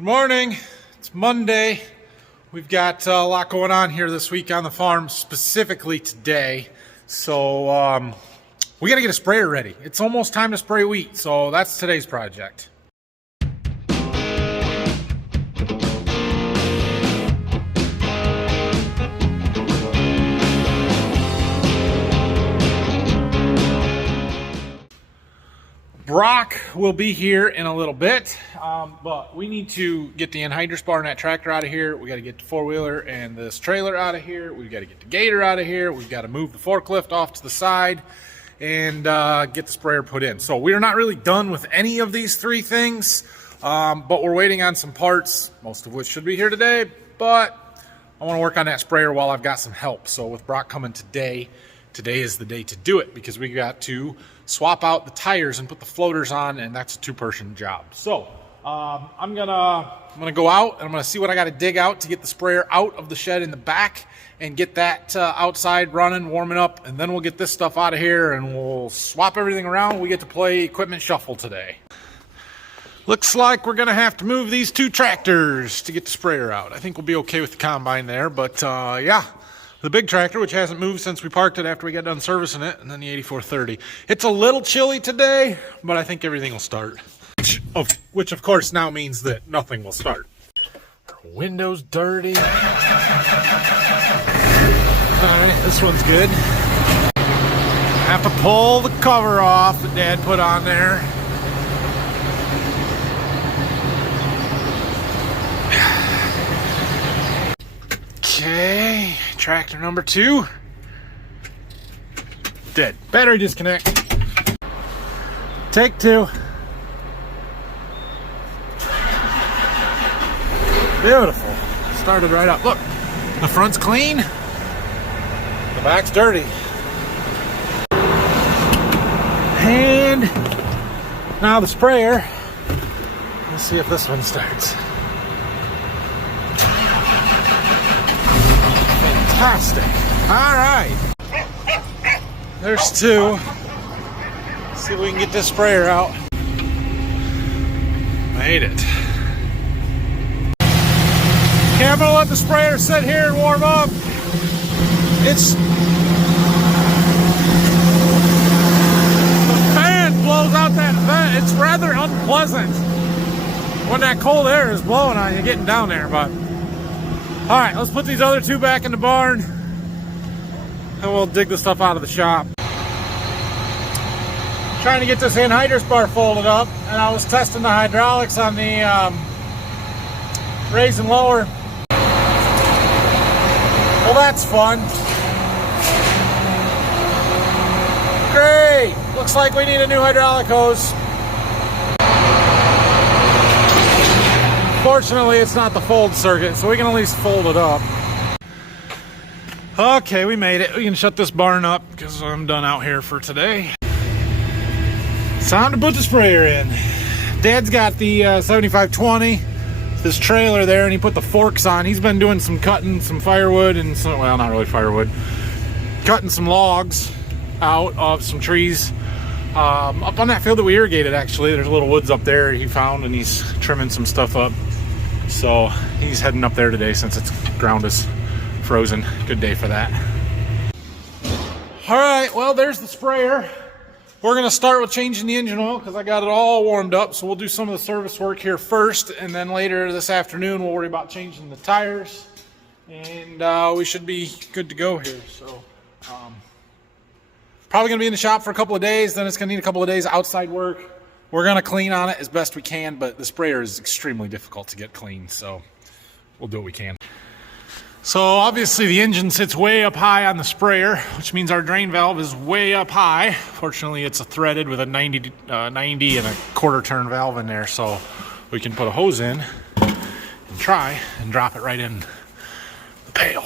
Good morning. It's Monday. We've got a lot going on here this week on the farm, specifically today. So we got to get a sprayer ready. It's almost time to spray wheat, so that's today's project. Brock will be here in a little bit, but we need to get the anhydrous bar and that tractor out of here. We got to get the four-wheeler and this trailer out of here. We've got to get the gator out of here. We've got to move the forklift off to the side and get the sprayer put in. So we are not really done with any of these three things, but we're waiting on some parts, most of which should be here today, but I want to work on that sprayer while I've got some help. So with Brock coming today is the day to do it, because we got to swap out the tires and put the floaters on, and that's a two-person job. So I'm gonna go out and I'm gonna see what I got to dig out to get the sprayer out of the shed in the back and get that outside running, warming up, and then we'll get this stuff out of here and we'll swap everything around. We get to play equipment shuffle today. Looks like we're gonna have to move these two tractors to get the sprayer out. I think we'll be okay with the combine there, but yeah. The big tractor, which hasn't moved since we parked it after we got done servicing it, and then the 8430. It's a little chilly today, but I think everything will start. Which of course now means that nothing will start. Window's dirty. All right, this one's good. Have to pull the cover off that Dad put on there. Okay, tractor number 2. Dead. Battery disconnect. Take 2. Beautiful. Started right up. Look, the front's clean. The back's dirty. And now the sprayer. Let's see if this one starts. Fantastic. All right. There's 2. Let's see if we can get this sprayer out. Made it. Okay, I'm gonna let the sprayer sit here and warm up. The fan blows out that vent. It's rather unpleasant when that cold air is blowing on you getting down there, but all right, let's put these other 2 back in the barn and we'll dig the stuff out of the shop. Trying to get this anhydrous bar folded up, and I was testing the hydraulics on the raise and lower. Well, that's fun. Great, looks like we need a new hydraulic hose. Fortunately, it's not the fold circuit, so we can at least fold it up. Okay, we made it. We can shut this barn up because I'm done out here for today. It's time to put the sprayer in. Dad's got the 7520, this trailer there, and he put the forks on. He's been doing some cutting, some firewood, and some, well, not really firewood, cutting some logs out of some trees. Up on that field that we irrigated, actually, there's little woods up there he found, and he's trimming some stuff up. So he's heading up there today since its ground is frozen. Good day for that. All right, well, there's the sprayer. We're gonna start with changing the engine oil because I got it all warmed up. So we'll do some of the service work here first, and then later this afternoon we'll worry about changing the tires, and we should be good to go here. So probably gonna be in the shop for a couple of days, then it's gonna need a couple of days outside work. We're gonna clean on it as best we can, but the sprayer is extremely difficult to get clean, so we'll do what we can. So obviously the engine sits way up high on the sprayer, which means our drain valve is way up high. Fortunately, it's a threaded with a 90 and a quarter turn valve in there, so we can put a hose in and try and drop it right in the pail.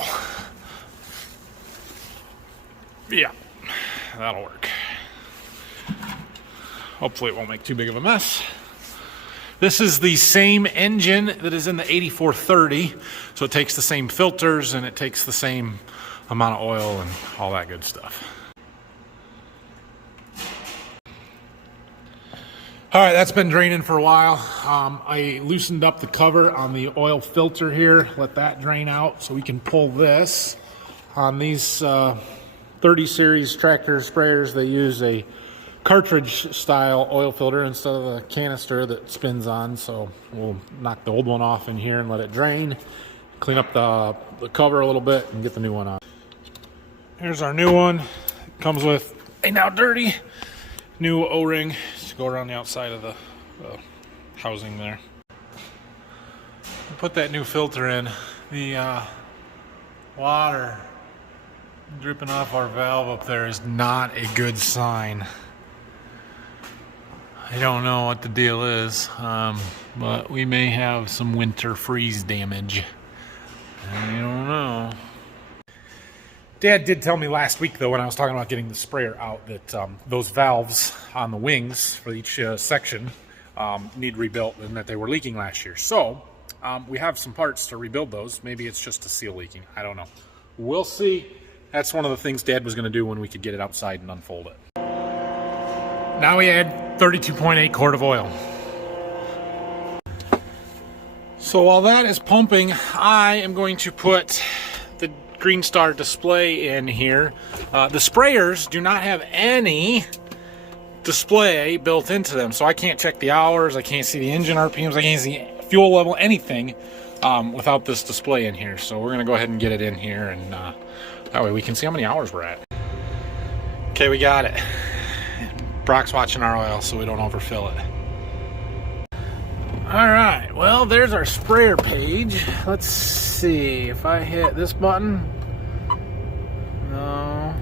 Yeah, that'll work. Hopefully it won't make too big of a mess. This is the same engine that is in the 8430, so it takes the same filters and it takes the same amount of oil and all that good stuff. All right, that's been draining for a while. I loosened up the cover on the oil filter here, let that drain out so we can pull this. On these 30 series tractor sprayers, they use a cartridge style oil filter instead of a canister that spins on, so we'll knock the old one off in here and let it drain, clean up the cover a little bit and get the new one on. Here's our new one. It comes with a now dirty new O-ring to go around the outside of the housing there. Put that new filter in. The water dripping off our valve up there is not a good sign. I don't know what the deal is, but we may have some winter freeze damage. I don't know. Dad did tell me last week, though, when I was talking about getting the sprayer out, that those valves on the wings for each section need rebuilt and that they were leaking last year. So we have some parts to rebuild those. Maybe it's just a seal leaking. I don't know. We'll see. That's one of the things Dad was going to do when we could get it outside and unfold it. Now we add 32.8 quart of oil. So while that is pumping, I am going to put the Green Star display in here. The sprayers do not have any display built into them, so I can't check the hours, I can't see the engine RPMs, I can't see fuel level, anything without this display in here. So we're gonna go ahead and get it in here, and that way we can see how many hours we're at. Okay, we got it. Brock's watching our oil so we don't overfill it. All right, well, there's our sprayer page. Let's see if I hit this button. No,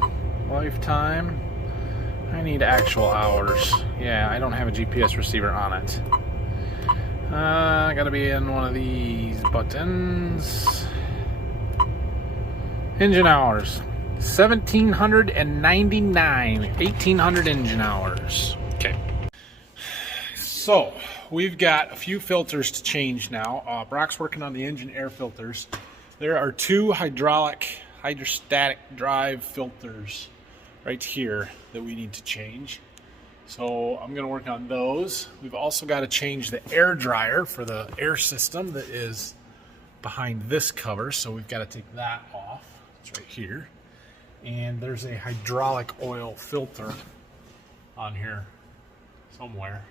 lifetime. I need actual hours. Yeah, I don't have a GPS receiver on it. I gotta be in one of these buttons. Engine hours, 1,799, 1,800 engine hours. Okay. So, we've got a few filters to change now. Brock's working on the engine air filters. There are two hydrostatic drive filters right here that we need to change. So I'm going to work on those. We've also got to change the air dryer for the air system that is behind this cover. So we've got to take that off. It's right here. And there's a hydraulic oil filter on here somewhere.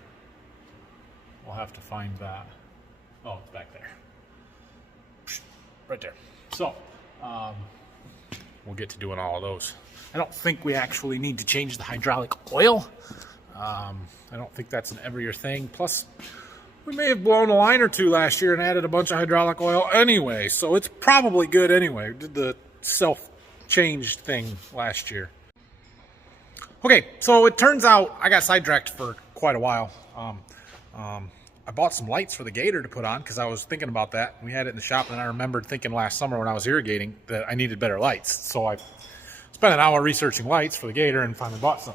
We'll have to find that. Oh, it's back there. Right there. So, we'll get to doing all of those. I don't think we actually need to change the hydraulic oil. I don't think that's an every year thing. Plus, we may have blown a line or two last year and added a bunch of hydraulic oil anyway, so it's probably good anyway. We did the self-changed thing last year. Okay, so it turns out I got sidetracked for quite a while. I bought some lights for the Gator to put on because I was thinking about that. We had it in the shop, and I remembered thinking last summer when I was irrigating that I needed better lights. So I spent an hour researching lights for the Gator and finally bought some.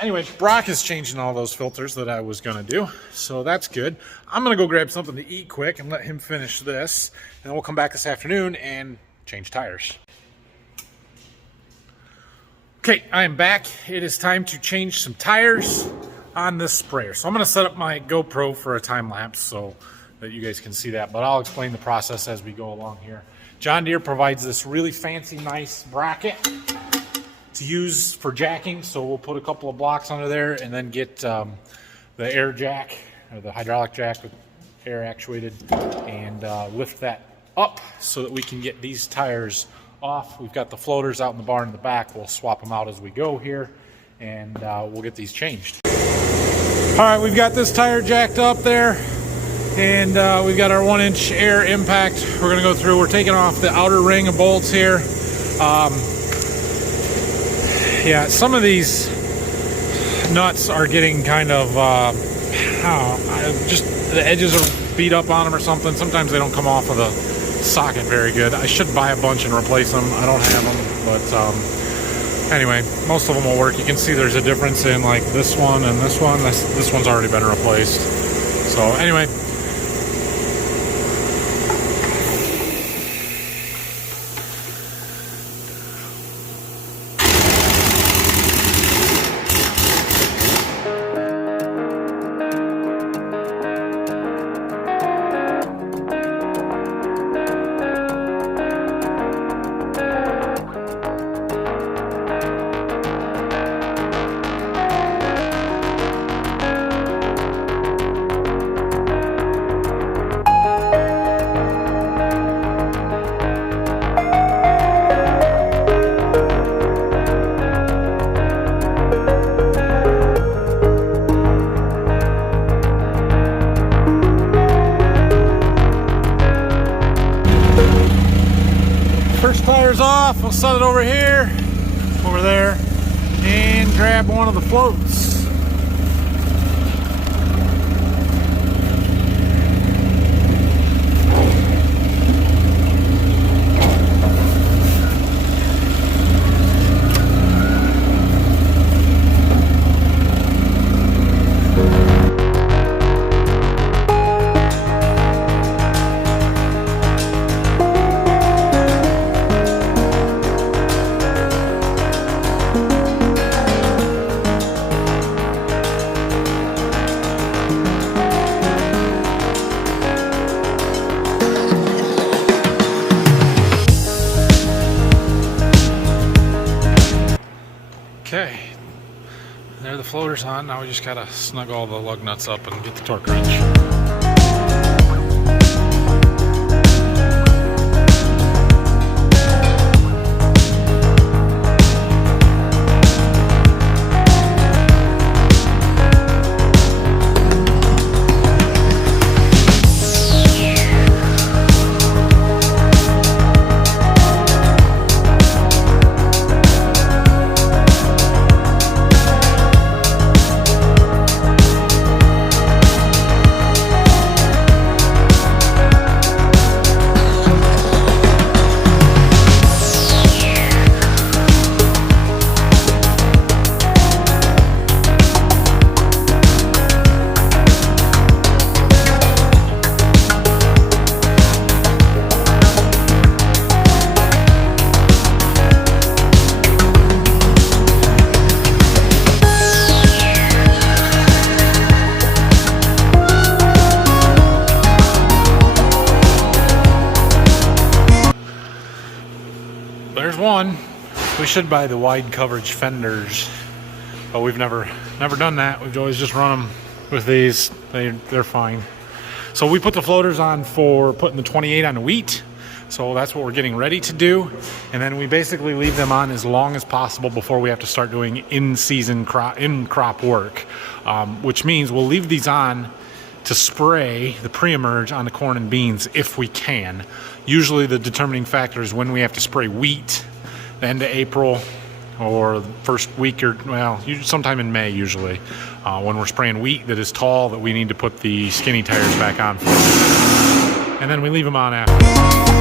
Anyway, Brock is changing all those filters that I was going to do, so that's good. I'm going to go grab something to eat quick and let him finish this, and then we'll come back this afternoon and change tires. Okay, I am back. It is time to change some tires on this sprayer. So I'm going to set up my GoPro for a time lapse so that you guys can see that, but I'll explain the process as we go along here. John Deere provides this really fancy, nice bracket to use for jacking, so we'll put a couple of blocks under there and then get the air jack, or the hydraulic jack with air actuated, and lift that up so that we can get these tires off. We've got the floaters out in the barn in the back. We'll swap them out as we go here, and we'll get these changed. All right, we've got this tire jacked up there, and we've got our 1-inch air impact. We're gonna go through, we're taking off the outer ring of bolts here. Yeah, some of these nuts are getting kind of, just the edges are beat up on them or something. Sometimes they don't come off of the socket very good. I should buy a bunch and replace them. I don't have them, but anyway, most of them will work. You can see there's a difference in like this one and this one. This one's already been replaced. So anyway. off. We'll set it over here, over there, and grab one of the floats. Okay, there are the floaters on. Now we just gotta snug all the lug nuts up and get the torque wrench. There's one. We should buy the wide coverage fenders, but we've never done that. We've always just run them with these. They're fine. So we put the floaters on for putting the 28 on the wheat. So that's what we're getting ready to do. And then we basically leave them on as long as possible before we have to start doing in-season crop work, which means we'll leave these on to spray the pre-emerge on the corn and beans if we can. Usually the determining factor is when we have to spray wheat, the end of April or the first week or, well, sometime in May usually, when we're spraying wheat that is tall that we need to put the skinny tires back on for. And then we leave them on after.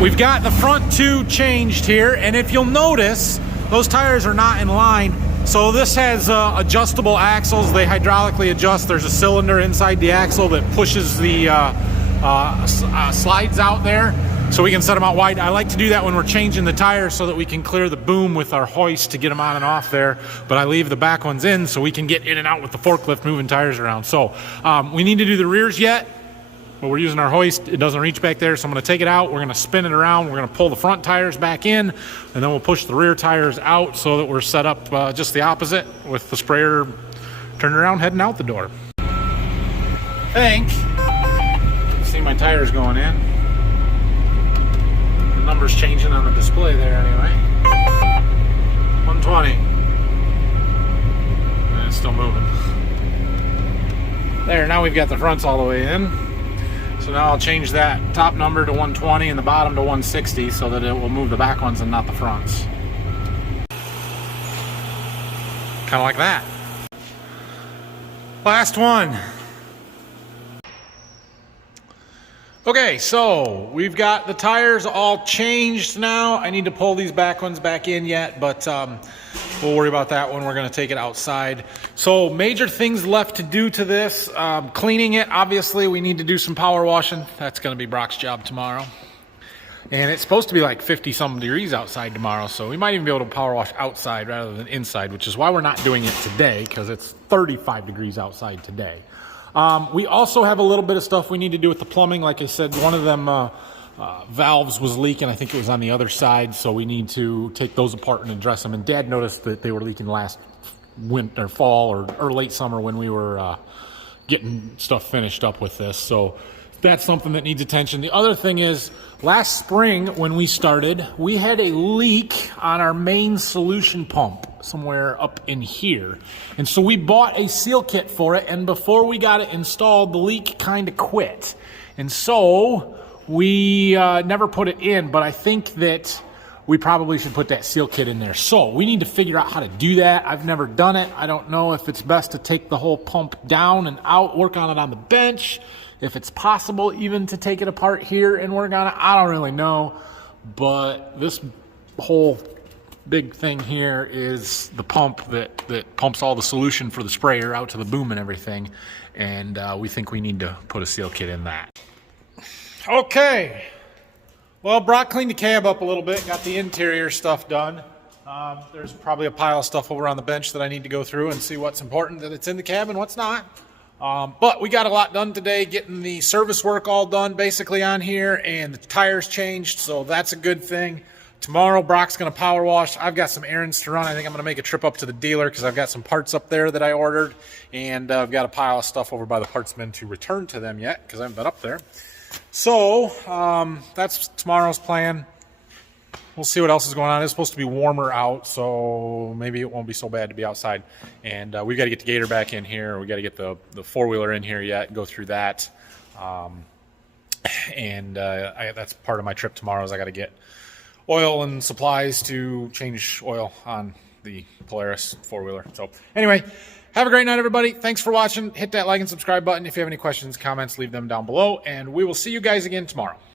We've got the front two changed here, and if you'll notice, those tires are not in line. So this has adjustable axles. They hydraulically adjust. There's a cylinder inside the axle that pushes the slides out there, so we can set them out wide. I like to do that when we're changing the tires so that we can clear the boom with our hoist to get them on and off there, but I leave the back ones in so we can get in and out with the forklift moving tires around. So we need to do the rears yet. but we're using our hoist. It doesn't reach back there, so I'm going to take it out. We're going to spin it around. We're going to pull the front tires back in, and then we'll push the rear tires out so that we're set up just the opposite with the sprayer turned around heading out the door. I think, see my tires going in. The number's changing on the display there anyway. 120. And it's still moving. There, now we've got the fronts all the way in. So now I'll change that top number to 120 and the bottom to 160 so that it will move the back ones and not the fronts. Kind of like that. Last one. Okay, so we've got the tires all changed now. I need to pull these back ones back in yet, but we'll worry about that when we're going to take it outside. So major things left to do to this. Cleaning it, obviously, we need to do some power washing. That's going to be Brock's job tomorrow. And it's supposed to be like 50-something degrees outside tomorrow, so we might even be able to power wash outside rather than inside, which is why we're not doing it today, because it's 35 degrees outside today. We also have a little bit of stuff we need to do with the plumbing. Like I said, one of them valves was leaking. I think it was on the other side, so we need to take those apart and address them. And Dad noticed that they were leaking last winter, fall, or late summer when we were getting stuff finished up with this. So that's something that needs attention. The other thing is, last spring when we started, we had a leak on our main solution pump somewhere up in here. And so we bought a seal kit for it, and before we got it installed, the leak kind of quit. And so we never put it in, but I think that we probably should put that seal kit in there. So we need to figure out how to do that. I've never done it. I don't know if it's best to take the whole pump down and out, work on it on the bench, if it's possible even to take it apart here and work on it. I don't really know, but this whole big thing here is the pump that pumps all the solution for the sprayer out to the boom and everything, and we think we need to put a seal kit in that. Okay, well, Brock cleaned the cab up a little bit, got the interior stuff done. There's probably a pile of stuff over on the bench that I need to go through and see what's important that it's in the cab and what's not. But we got a lot done today, getting the service work all done basically on here, and the tires changed, so that's a good thing. Tomorrow, Brock's going to power wash. I've got some errands to run. I think I'm going to make a trip up to the dealer because I've got some parts up there that I ordered, and I've got a pile of stuff over by the partsman to return to them yet because I haven't been up there. So that's tomorrow's plan. We'll see what else is going on. It's supposed to be warmer out, so maybe it won't be so bad to be outside. And we've got to get the Gator back in here. We've got to get the four-wheeler in here yet and go through that. That's part of my trip tomorrow is I got to get oil and supplies to change oil on the Polaris four-wheeler. So anyway, have a great night, everybody. Thanks for watching. Hit that like and subscribe button. If you have any questions, comments, leave them down below, and we will see you guys again tomorrow.